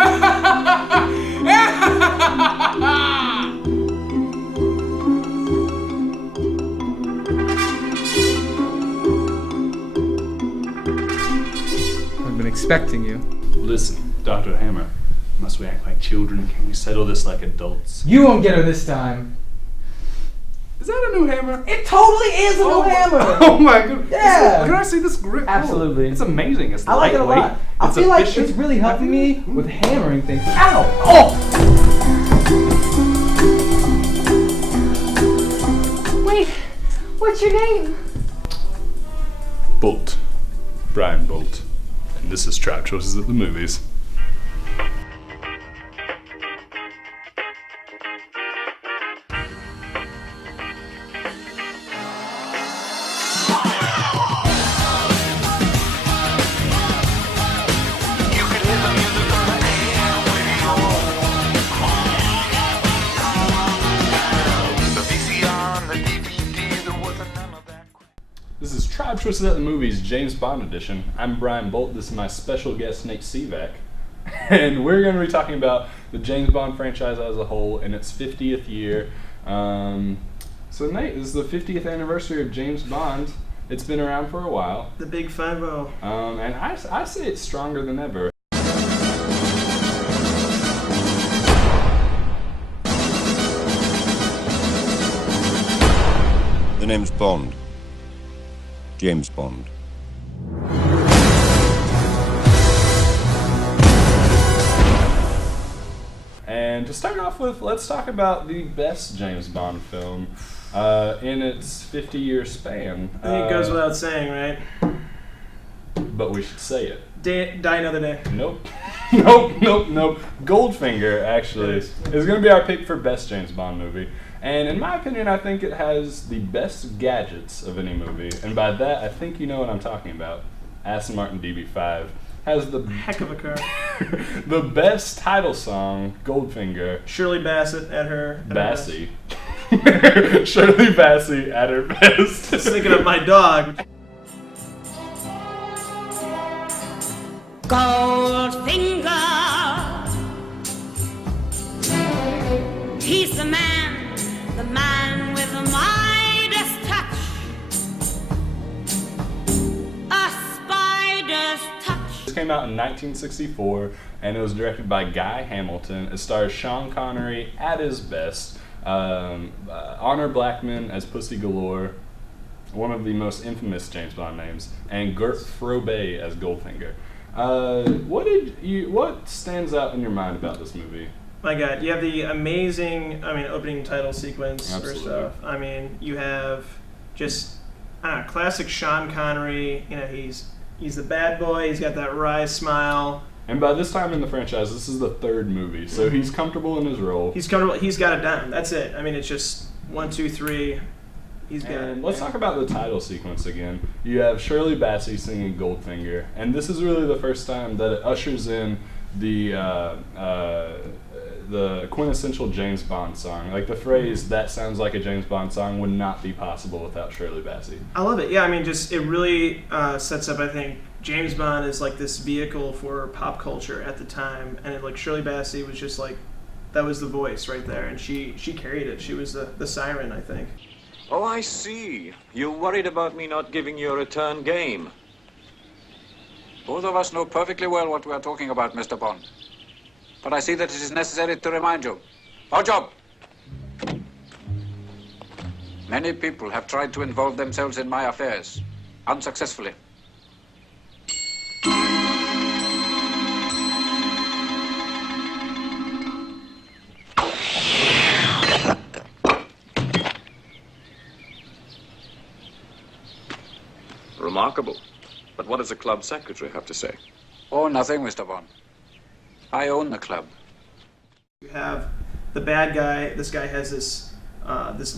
I've been expecting you. Listen, Dr. Hammer, must we act like children? Can we settle this like adults? You won't get her this time. Is that a new hammer? It totally is a new hammer! Oh my goodness. Yeah! Can I see this grip? Absolutely. Oh, it's amazing. It's I like it a lightweight. lot. I feel like it's really helping me with hammering things. Ow! Oh! Wait, what's your name? Bolt. Brian Bolt. And this is Trap Choices at the Movies. This is Tribe Choices at the Movies, James Bond edition. I'm Brian Bolt. This is my special guest, Nate Sivak. And we're going to be talking about the James Bond franchise as a whole in its 50th year. So Nate, this is the 50th anniversary of James Bond. It's been around for a while. The big 5-0. And I say it's stronger than ever. The name's Bond. James Bond. And to start off with, let's talk about the best James Bond film in its 50-year span. I think it goes without saying, right? But we should say it. Die Another Day. Nope. Nope. Goldfinger, actually, is going to be our pick for best James Bond movie. And in my opinion, I think it has the best gadgets of any movie. And by that, I think you know what I'm talking about. Aston Martin DB5 has the heck of a car. the best title song, Goldfinger. Shirley Bassey at her Bassey. Shirley Bassey at her best. Just thinking of my dog. Goldfinger, he's the man with the Midas touch, a spider's touch. This came out in 1964, and it was directed by Guy Hamilton. It stars Sean Connery at his best, Honor Blackman as Pussy Galore, one of the most infamous James Bond names, and Gert Frobay as Goldfinger. What stands out in your mind about this movie? My God, you have the amazing, opening title sequence. Absolutely. First off. You have just classic Sean Connery. You know, he's the bad boy. He's got that wry smile. And by this time in the franchise, this is the third movie, so he's comfortable in his role. He's comfortable. He's got it down. That's it. It's just 1, 2, 3. He's got it. Let's talk about the title sequence again. You have Shirley Bassey singing Goldfinger, and this is really the first time that it ushers in the quintessential James Bond song. Like the phrase, "that sounds like a James Bond song," would not be possible without Shirley Bassey. I love it. Yeah, it really sets up, I think, James Bond is like this vehicle for pop culture at the time, and Shirley Bassey was just like, that was the voice right there, and she carried it. She was the siren, I think. Oh, I see. You're worried about me not giving you a return game. Both of us know perfectly well what we are talking about, Mr. Bond. But I see that it is necessary to remind you. Our job. Many people have tried to involve themselves in my affairs, unsuccessfully. Remarkable. But what does the club secretary have to say? Oh, nothing, Mr. Bond. I own the club. You have the bad guy. This guy has this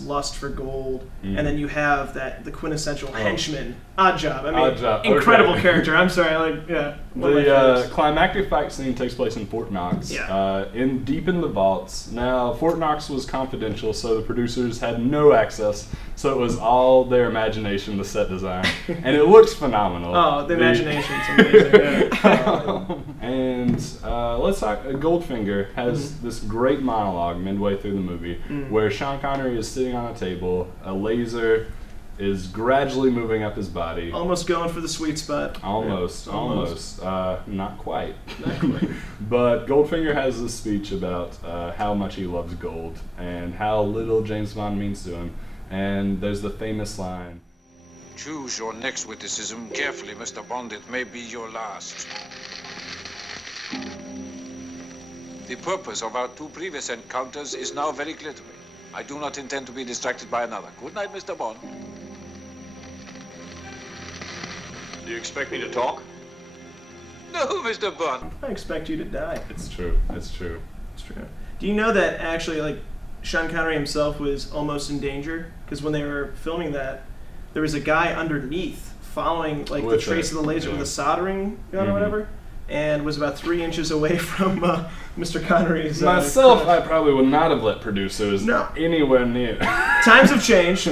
lust for gold, and then you have the quintessential henchman, Odd Job. Odd Job. Incredible Okay. character. I'm sorry, The climactic fight scene takes place in Fort Knox, Yeah. deep in the vaults. Now, Fort Knox was confidential, so the producers had no access, so it was all their imagination, the set design, and it looks phenomenal. Oh, the imagination's amazing. Yeah. And let's talk. Goldfinger has this great monologue midway through the movie where Sean Connery is sitting on a table, a laser is gradually moving up his body. Almost going for the sweet spot. Almost. Not quite. But Goldfinger has this speech about how much he loves gold and how little James Bond means to him. And there's the famous line, Choose your next witticism carefully, Mr. Bond. It may be your last. The purpose of our 2 previous encounters is now very clear to me. I do not intend to be distracted by another. Good night, Mr. Bond. Do you expect me to talk? No, Mr. Bond. I expect you to die. it's true. It's true. Do you know that actually, like, Sean Connery himself was almost in danger? Because when they were filming that, there was a guy underneath following, like, the trace of the laser with a soldering gun or whatever, and was about 3 inches away from Mr. Connery's. Myself, I probably would not have let producers anywhere near. Times have changed.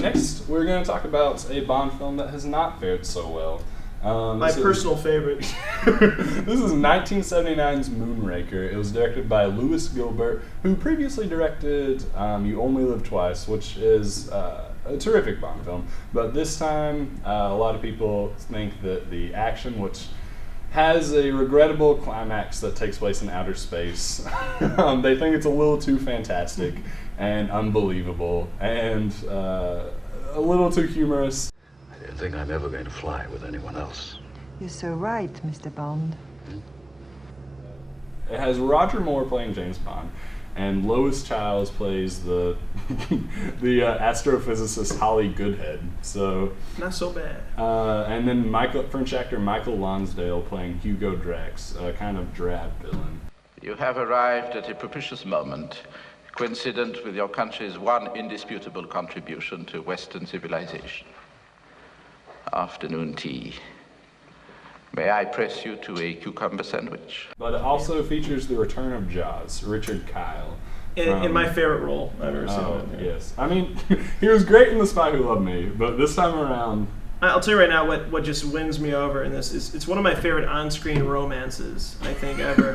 Next, we're going to talk about a Bond film that has not fared so well. My personal favorite. This is 1979's Moonraker. It was directed by Louis Gilbert, who previously directed You Only Live Twice, which is a terrific Bond film. But this time, a lot of people think that the action, which has a regrettable climax that takes place in outer space, they think it's a little too fantastic and unbelievable and a little too humorous. I don't think I'm ever going to fly with anyone else. You're so right, Mr. Bond. It has Roger Moore playing James Bond, and Lois Chiles plays the astrophysicist Holly Goodhead. So not so bad. And then French actor Michael Lonsdale playing Hugo Drax, a kind of drab villain. You have arrived at a propitious moment, coincident with your country's one indisputable contribution to Western civilization. Afternoon tea. May I press you to a cucumber sandwich? But it also features the return of Jaws, Richard Kyle. In my favorite role I've ever seen. Yes. I mean, he was great in The Spy Who Loved Me, but this time around... I'll tell you right now what just wins me over in this is it's one of my favorite on-screen romances, I think, ever.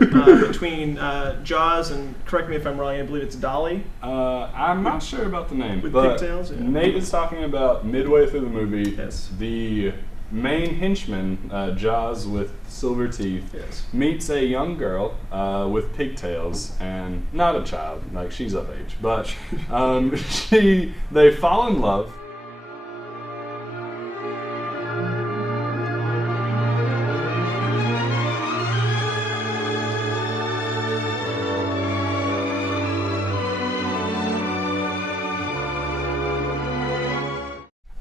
Between Jaws and, correct me if I'm wrong, I believe it's Dolly. I'm not sure about the name. With but pigtails? Yeah. Nate is talking about midway through the movie, yes, the main henchman, Jaws with silver teeth, yes, meets a young girl with pigtails, and not a child, like she's of age, but they fall in love.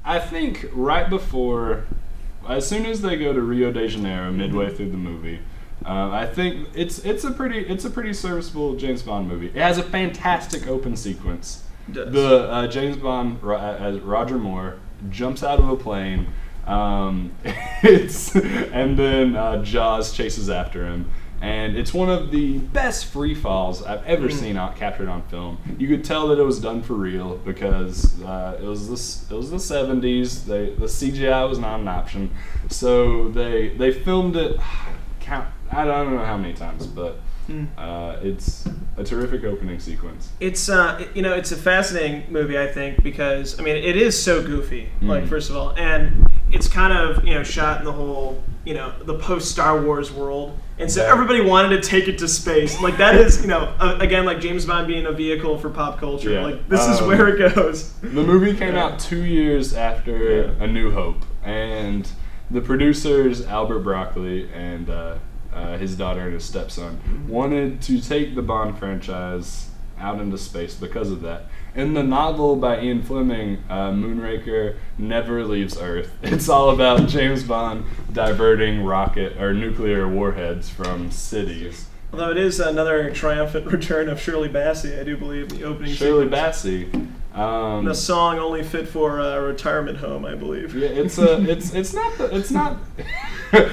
I think right before, as soon as they go to Rio de Janeiro, midway through the movie, I think it's a pretty serviceable James Bond movie. It has a fantastic open sequence. The James Bond as Roger Moore jumps out of a plane, and then Jaws chases after him. And it's one of the best free falls I've ever seen captured on film. You could tell that it was done for real because it was the 70s. The CGI was not an option, so they filmed it. I don't know how many times, but it's a terrific opening sequence. It's it's a fascinating movie, I think, because I mean it is so goofy. Like, first of all, and it's kind of shot in the whole the post Star Wars world, and so everybody wanted to take it to space. Like, that is again, like James Bond being a vehicle for pop culture. Yeah. Like, this is where it goes. The movie came out 2 years after A New Hope, and the producers Albert Broccoli and his daughter and his stepson wanted to take the Bond franchise out into space because of that. In the novel by Ian Fleming, Moonraker never leaves Earth. It's all about James Bond diverting rocket or nuclear warheads from cities. Although it is another triumphant return of Shirley Bassey, I do believe, the opening Shirley sequence. Bassey. And a song only fit for a retirement home, I believe. Yeah, it's not.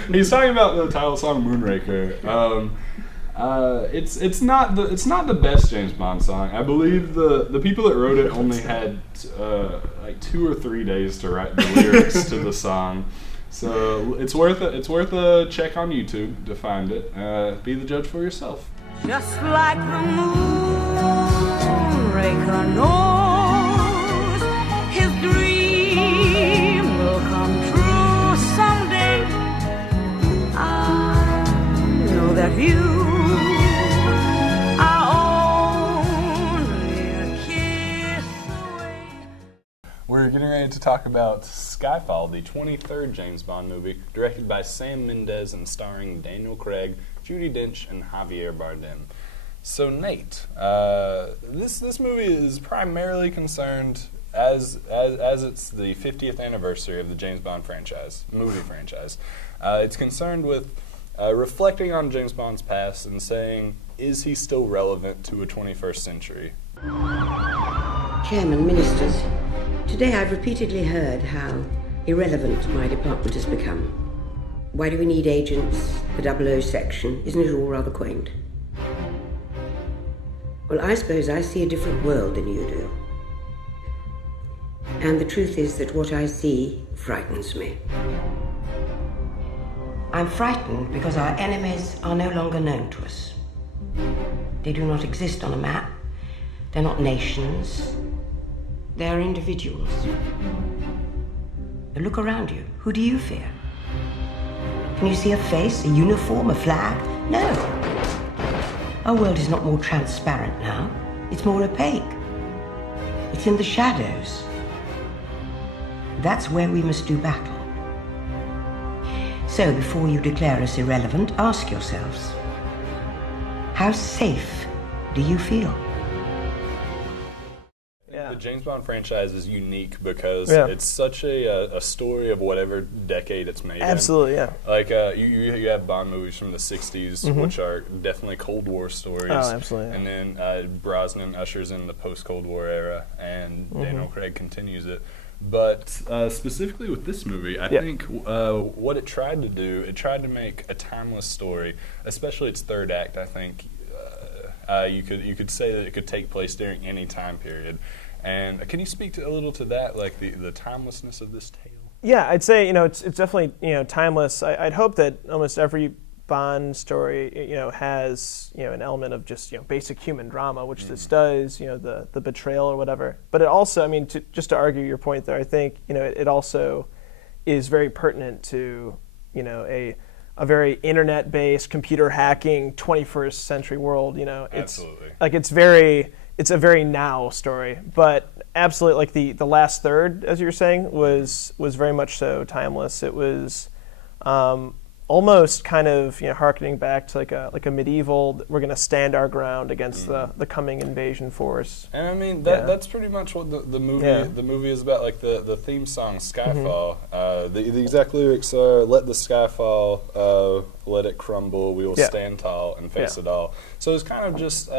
He's talking about the title song Moonraker. It's not the best James Bond song. I believe the people that wrote it only had like 2 or 3 days to write the lyrics to the song. So it's worth a check on YouTube to find it. Be the judge for yourself. Just like the moonraker knows his dream will come true someday. I know that you are only a kiss away. We're getting ready to talk about Skyfall, the 23rd James Bond movie, directed by Sam Mendes and starring Daniel Craig, Judi Dench, and Javier Bardem. So Nate, this movie is primarily concerned as it's the 50th anniversary of the James Bond movie franchise. It's concerned with reflecting on James Bond's past and saying, is he still relevant to a 21st century? Chairman, ministers, today I've repeatedly heard how irrelevant my department has become. Why do we need agents, the 00 section? Isn't it all rather quaint? Well, I suppose I see a different world than you do. And the truth is that what I see frightens me. I'm frightened because our enemies are no longer known to us. They do not exist on a map. They're not nations. They're individuals. Now look around you. Who do you fear? Can you see a face, a uniform, a flag? No. Our world is not more transparent now. It's more opaque. It's in the shadows. That's where we must do battle. So before you declare us irrelevant, ask yourselves, how safe do you feel? The James Bond franchise is unique because it's such a story of whatever decade it's made Absolutely, in. Like, you have Bond movies from the 60s, which are definitely Cold War stories. Oh, absolutely. And then Brosnan ushers in the post-Cold War era, and Daniel Craig continues it. But specifically with this movie, I think what it tried to do, it tried to make a timeless story, especially its third act, I think. You could say that it could take place during any time period. And can you speak a little to that, like the timelessness of this tale? Yeah, I'd say it's definitely timeless. I'd hope that almost every Bond story has an element of just basic human drama, which this does. The betrayal or whatever. But it also, just to argue your point there, I think it also is very pertinent to a very internet-based, computer hacking 21st century world. Absolutely. Like it's a very now story, but absolutely, like the last third, as you were saying, was very much so timeless. It was almost kind of harkening back to like a medieval. We're going to stand our ground against the coming invasion force. And that's pretty much what the movie is about. Like the theme song Skyfall. The exact lyrics are, "Let the sky fall, let it crumble. We will stand tall and face it all." So it's kind of just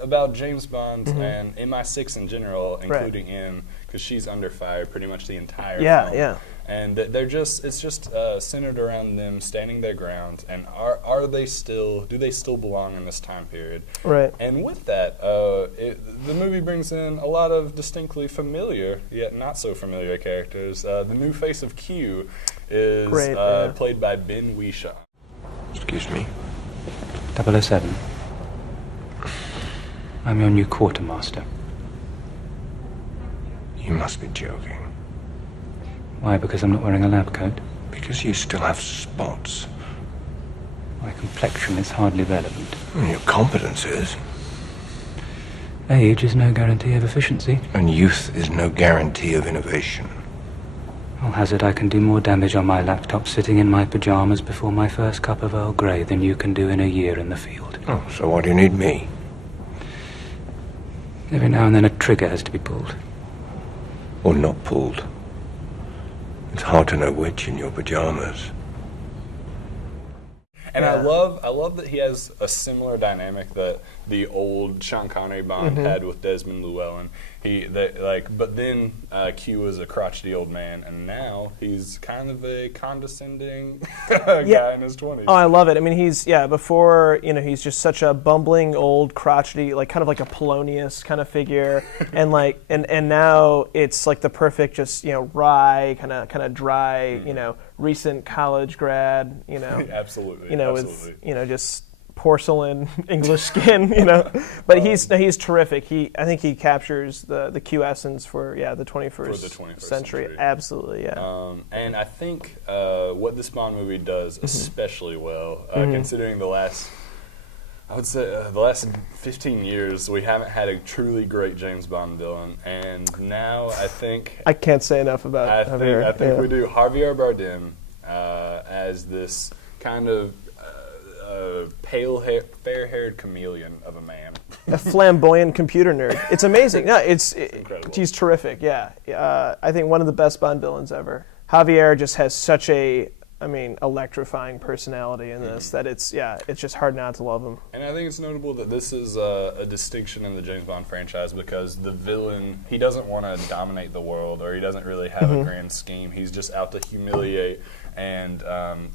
about James Bond and MI6 in general, including M, because she's under fire pretty much the entire film. And it's just centered around them standing their ground, and do they still belong in this time period? Right. And with that, the movie brings in a lot of distinctly familiar yet not so familiar characters. The new face of Q is played by Ben Whishaw. Excuse me. 007. I'm your new quartermaster. You must be joking. Why, because I'm not wearing a lab coat? Because you still have spots. My complexion is hardly relevant. Well, your competence is. Age is no guarantee of efficiency. And youth is no guarantee of innovation. I'll hazard I can do more damage on my laptop sitting in my pajamas before my first cup of Earl Grey than you can do in a year in the field. Oh, so why do you need me? Every now and then a trigger has to be pulled. Or not pulled. It's hard to know which in your pajamas. And I love that he has a similar dynamic that the old Sean Connery Bond had with Desmond Llewellyn. But then Q was a crotchety old man, and now he's kind of a condescending guy in his 20s. Oh, I love it. I mean, before, he's just such a bumbling old crotchety, like kind of like a Polonius kind of figure, and now it's like the perfect, just wry, kind of dry, recent college grad, absolutely, with just porcelain English skin, But he's terrific. I think he captures the Q essence for the 21st century. Absolutely, yeah. And I think what this Bond movie does especially well, considering the last 15 years, we haven't had a truly great James Bond villain, and now I think I can't say enough about Javier. I think we do Javier Bardem as this kind of fair-haired chameleon of a man. A flamboyant computer nerd. It's amazing. No, it's incredible. He's terrific. Yeah. I think one of the best Bond villains ever. Javier just has such a electrifying personality in this that it's just hard not to love him. And I think it's notable that this is a distinction in the James Bond franchise because the villain, he doesn't want to dominate the world, or he doesn't really have a grand scheme. He's just out to humiliate, and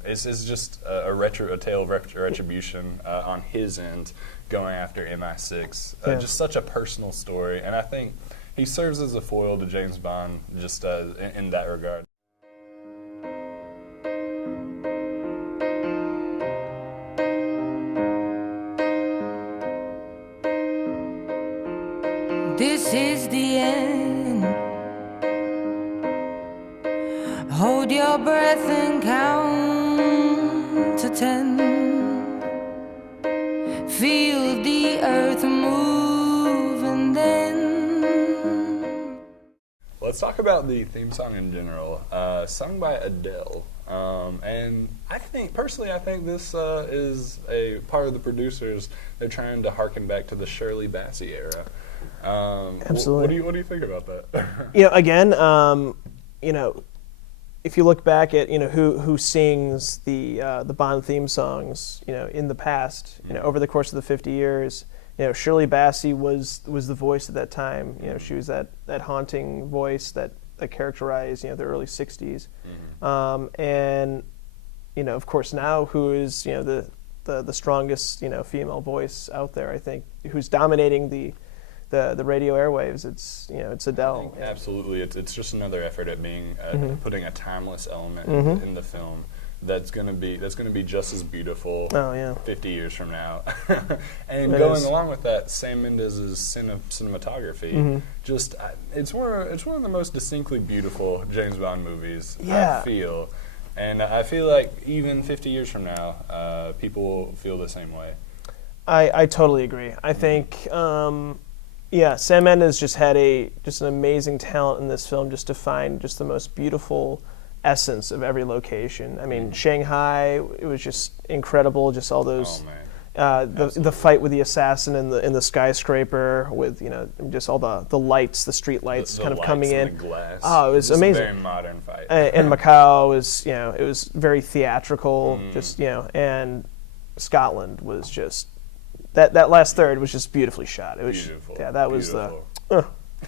it's just a tale of retribution on his end, going after MI6. Just such a personal story, and I think he serves as a foil to James Bond just in that regard. This is the end. Hold your breath and count to 10. Feel the earth move and then. Let's talk about the theme song in general, sung by Adele. And I think this is a part of the producers. They're trying to harken back to the Shirley Bassey era. Absolutely. What do you think about that? Again, if you look back at who sings the Bond theme songs, in the past, over the course of the 50 years, Shirley Bassey was the voice at that time. She was that haunting voice that characterized the early 60s, and of course now who is the strongest female voice out there, I think, who's dominating the radio airwaves. It's Adele. Absolutely, it's just another effort at being putting a timeless element in the film that's going to be just as beautiful 50 years from now. And going along with that, Sam Mendes's cinematography, it's one of the most distinctly beautiful James Bond movies. I feel. And I feel like even 50 years from now, people will feel the same way. I totally agree. I think Sam Mendes just had an amazing talent in this film, just to find just the most beautiful essence of every location. I mean, Shanghai, it was just incredible. Just all those, the fight with the assassin in the skyscraper, with just all the lights, the street lights kind of coming in. The glass. Oh, it was amazing. A very modern fight. And Macau was it was very theatrical. And Scotland was just. That last third was just beautifully shot. It was beautiful. Yeah, that was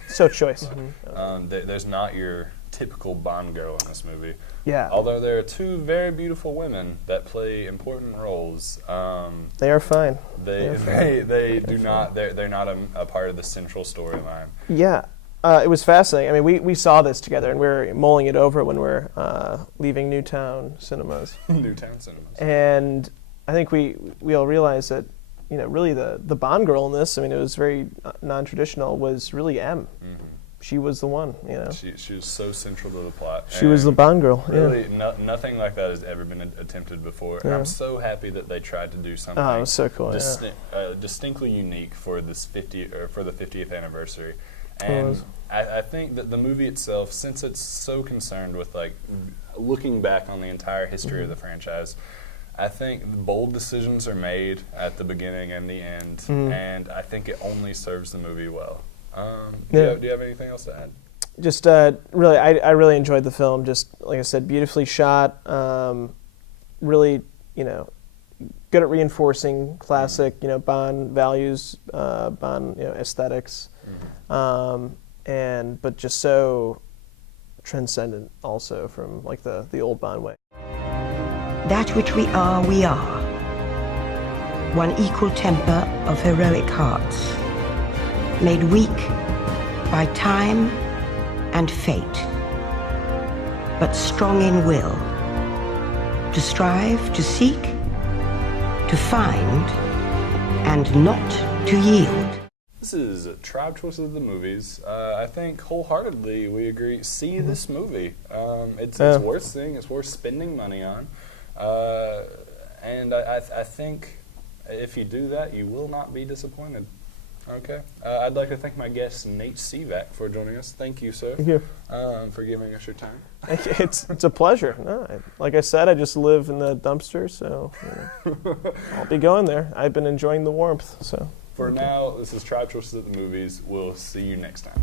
so choice. There's not your typical Bond girl in this movie. Yeah. Although there are two very beautiful women that play important roles. They are fine. They do not. They're not a part of the central storyline. Yeah. It was fascinating. I mean, we saw this together, and we were mulling it over when we were leaving Newtown Cinemas. Newtown Cinemas. And I think we all realized that really the Bond girl in this, I mean, it was very non-traditional, was really M. She was the one, She was so central to the plot. She was the Bond girl. Really, nothing like that has ever been attempted before. And I'm so happy that they tried to do something. Oh, it was so cool. Distinctly unique for the 50th anniversary. And I think that the movie itself, since it's so concerned with looking back on the entire history of the franchise, I think bold decisions are made at the beginning and the end, and I think it only serves the movie well. Do you have anything else to add? Just really, I really enjoyed the film. Just like I said, beautifully shot. Really, good at reinforcing classic, Bond values, Bond, aesthetics, but just so transcendent also from like the old Bond way. That which we are, one equal temper of heroic hearts, made weak by time and fate, but strong in will, to strive, to seek, to find, and not to yield. This is Tribe Choices of the Movies. I think wholeheartedly we agree. See this movie. It's worth seeing. It's worth spending money on. And I think if you do that, you will not be disappointed. Okay. I'd like to thank my guest, Nate Sivak, for joining us. Thank you, sir. Thank you. For giving us your time. It's a pleasure. No, like I said, I just live in the dumpster, so I'll be going there. I've been enjoying the warmth. So for now, this is Tribe Choices at the Movies. We'll see you next time.